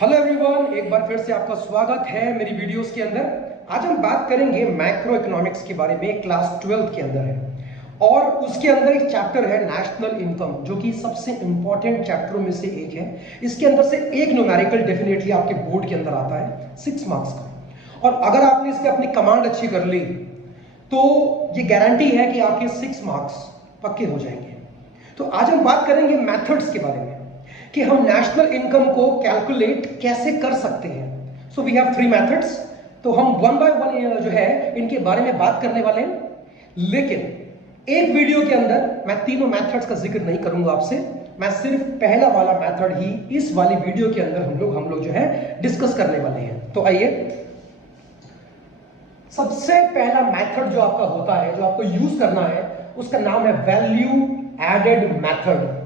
Hello everyone, एक बार फिर से आपका स्वागत है मेरी वीडियोस के अंदर। आज हम बात करेंगे मैक्रो इकोनॉमिक्स के बारे में, क्लास 12 के अंदर है और उसके अंदर एक चैप्टर है नेशनल इनकम, जो कि सबसे इंपॉर्टेंट चैप्टरों में से एक है। इसके अंदर से एक न्यूमेरिकल डेफिनेटली आपके बोर्ड के अंदर आता है 6 मार्क्स का, और अगर आपने इसकी अपनी कमांड अच्छी कर ली तो ये गारंटी है कि आपके 6 मार्क्स पक्के हो जाएंगे। तो आज हम बात करेंगे मेथड्स के बारे में कि हम नेशनल इनकम को कैलकुलेट कैसे कर सकते हैं। So we have 3 methods. तो हम वन बाय वन जो है इनके बारे में बात करने वाले हैं, लेकिन एक वीडियो के अंदर मैं तीनों मेथड्स का जिक्र नहीं करूंगा आपसे। मैं सिर्फ पहला वाला मेथड ही इस वाली वीडियो के अंदर हम लोग जो है डिस्कस करने वाले हैं। तो आइए, सबसे पहला मेथड जो आपका होता है, जो आपको यूज करना है, उसका नाम है value added method.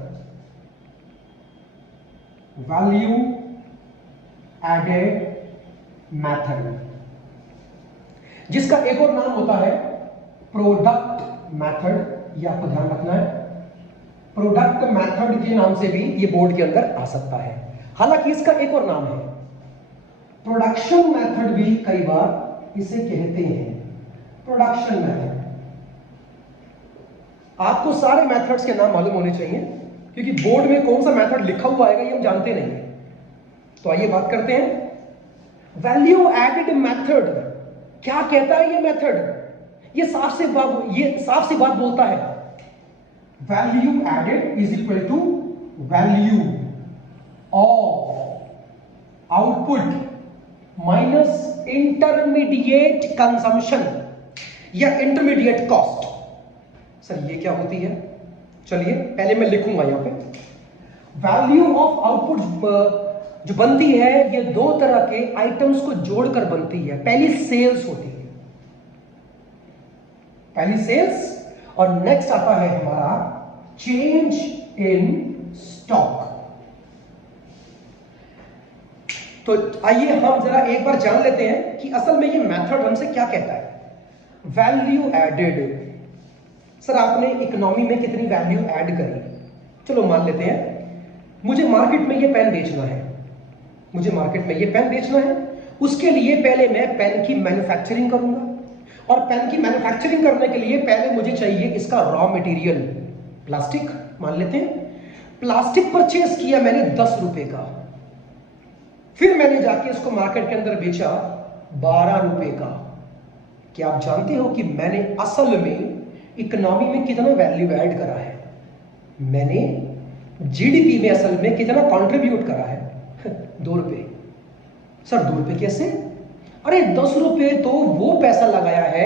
Value added method, जिसका एक और नाम होता है प्रोडक्ट मेथड। ये आपको ध्यान रखना है, प्रोडक्ट मेथड के नाम से भी ये बोर्ड के अंदर आ सकता है। हालांकि इसका एक और नाम है प्रोडक्शन मेथड, भी कई बार इसे कहते हैं प्रोडक्शन मेथड। आपको सारे मेथड्स के नाम मालूम होने चाहिए, क्योंकि बोर्ड में कौन सा मेथड लिखा हुआ आएगा ये हम जानते नहीं है। तो आइए बात करते हैं वैल्यू एडेड मेथड। क्या कहता है ये मेथड? ये साफ सी बात बोलता है, value added is equal to value of output minus intermediate consumption या इंटरमीडिएट कॉस्ट। सर ये क्या होती है? चलिए पहले मैं लिखूंगा यहां पे, वैल्यू ऑफ आउटपुट जो बनती है ये दो तरह के आइटम्स को जोड़कर बनती है। पहली सेल्स होती है, पहली सेल्स, और नेक्स्ट आता है हमारा चेंज इन स्टॉक। तो आइए हम जरा एक बार जान लेते हैं कि असल में ये मेथड हमसे क्या कहता है। वैल्यू एडेड, सर आपने इकोनॉमी में कितनी वैल्यू ऐड करी? चलो मान लेते हैं मुझे मार्केट में ये पेन बेचना है, मुझे मार्केट में ये पेन बेचना है। उसके लिए पहले मैं पेन की मैन्युफैक्चरिंग करूंगा, और पेन की मैन्युफैक्चरिंग करने के लिए पहले मुझे चाहिए इसका रॉ मटेरियल, प्लास्टिक मान लेते हैं। प्लास्टिक परचेज किया मैंने 10 रुपए का, फिर मैंने जाके इसको मार्केट के अंदर बेचा 12 रुपए का। क्या आप जानते हो कि मैंने असल में इकोनॉमी में कितना वैल्यू ऐड करा है? मैंने जीडीपी में असल में कितना कंट्रीब्यूट करा है? 2 रुपए। सर 2 रुपए कैसे? अरे 10 रुपए तो वो पैसा लगाया है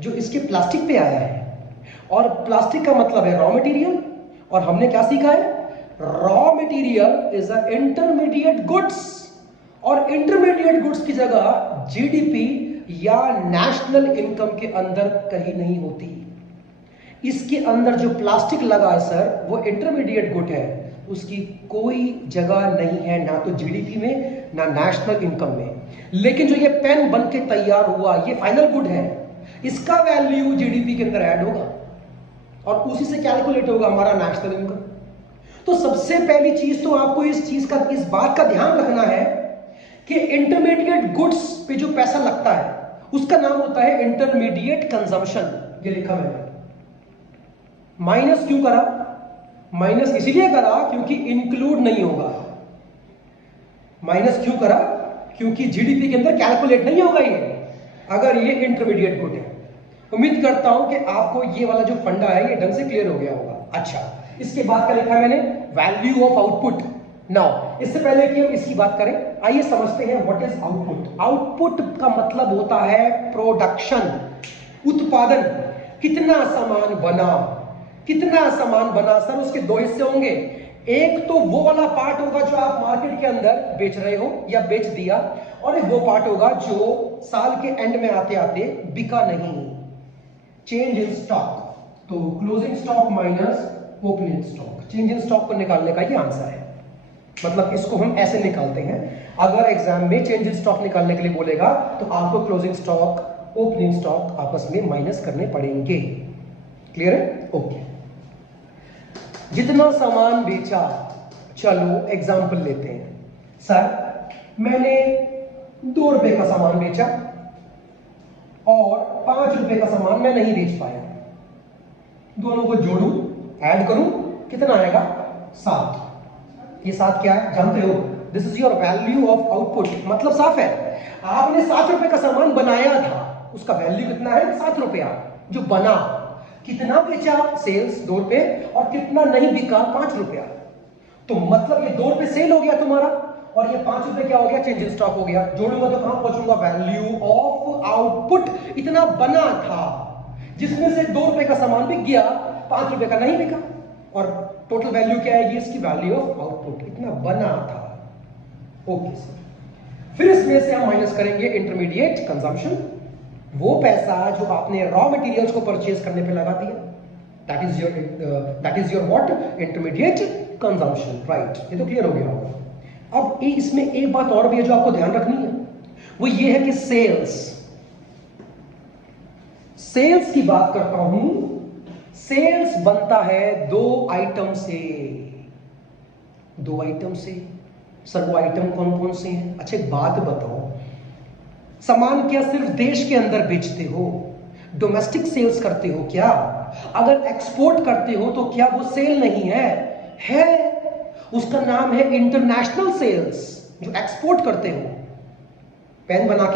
जो इसके प्लास्टिक पे आया है, और प्लास्टिक का मतलब है रॉ मटेरियल, और हमने क्या सीखा है? Raw material is a intermediate goods, और इंटरमीडिएट गुड्स की जगह जीडीपी या नेशनल इनकम के अंदर कहीं नहीं होती। इसके अंदर जो प्लास्टिक लगा है सर, वो इंटरमीडिएट गुड है, उसकी कोई जगह नहीं है, ना तो जीडीपी में ना नेशनल इनकम में। लेकिन जो ये पेन बन के तैयार हुआ ये फाइनल गुड है, इसका वैल्यू जीडीपी के अंदर ऐड होगा और उसी से कैलकुलेट होगा हमारा नेशनल इनकम। तो सबसे पहली चीज तो आपको इस बात का ध्यान रखना है कि इंटरमीडिएट गुड्स पे जो पैसा लगता है उसका नाम होता है इंटरमीडिएट कंजम्पशन। ये लिखा मैंने। माइनस क्यों करा? माइनस इसीलिए करा क्योंकि इंक्लूड नहीं होगा। माइनस क्यों करा? क्योंकि जीडीपी के अंदर कैलकुलेट नहीं होगा ये, अगर ये इंटरमीडिएट गुड है। उम्मीद करता हूं कि आपको ये वाला जो फंडा है ये ढंग से क्लियर हो गया होगा। अच्छा, इसके बाद क्या लिखा मैंने? Value of output. नाउ इससे पहले कि हम इसकी बात करें, आइए समझते हैं व्हाट इज आउटपुट। आउटपुट का मतलब होता है प्रोडक्शन, उत्पादन। कितना सामान बना, कितना सामान बना? सर उसके 2 हिस्से होंगे। एक तो वो वाला पार्ट होगा जो आप मार्केट के अंदर बेच रहे हो या बेच दिया, और एक वो पार्ट होगा जो साल के एंड में आते आते बिका नहीं, चेंज इन स्टॉक। तो closing stock minus opening stock, change in stock को निकालने का ये आंसर है। मतलब इसको हम ऐसे निकालते हैं, अगर एग्जाम में चेंज इन स्टॉक निकालने के लिए बोलेगा तो आपको क्लोजिंग स्टॉक ओपनिंग स्टॉक आपस में माइनस करने पड़ेंगे। क्लियर है? ओके। जितना सामान बेचा, चलो एग्जाम्पल लेते हैं। सर मैंने 2 रुपए का सामान बेचा और 5 रुपए का सामान मैं नहीं बेच पाया, दोनों को जोड़ू, ऐड करूं, कितना आएगा? 7। ये 7 क्या है जानते हो? This is your value of output. मतलब साफ है, आपने 7 रुपए का सामान बनाया था, उसका वैल्यू कितना है? 7 रुपया। जो बना, कितना बेचा? सेल्स 2 रुपए, और कितना नहीं बिका? 5 रुपया। तो मतलब ये 2 रुपए सेल हो गया तुम्हारा, और ये 5 रुपए क्या हो गया? चेंज इन स्टॉक हो गया। जोड़ूंगा तो कहां पहुंचूंगा? Value of output. इतना बना था, जिसमें से 2 रुपए का सामान बिक गया, 5 रुपए का नहीं बिका, और टोटल वैल्यू क्या आएगी इसकी? Value of output. इतना बना था। Okay sir. फिर इसमें से हम माइनस करेंगे इंटरमीडिएट कंजम्पशन, वो पैसा जो आपने रॉ मटेरियल्स को परचेज करने पे लगा दिया, that is your what? Intermediate consumption, right. ये तो क्लियर हो गया होगा। अब इसमें एक बात और भी है जो आपको ध्यान रखनी है, वो ये है कि सेल्स की बात करता हूं। सेल्स बनता है 2 आइटम से। 2 आइटम से। सर वो आइटम कौन कौन से हैं? अच्छा एक बात बताओ, सामान क्या सिर्फ देश के अंदर बेचते हो? डोमेस्टिक सेल्स करते हो क्या? अगर एक्सपोर्ट करते हो तो क्या वो सेल नहीं है? है। उसका नाम है इंटरनेशनल सेल्स, जो एक्सपोर्ट करते हो। पेन बना के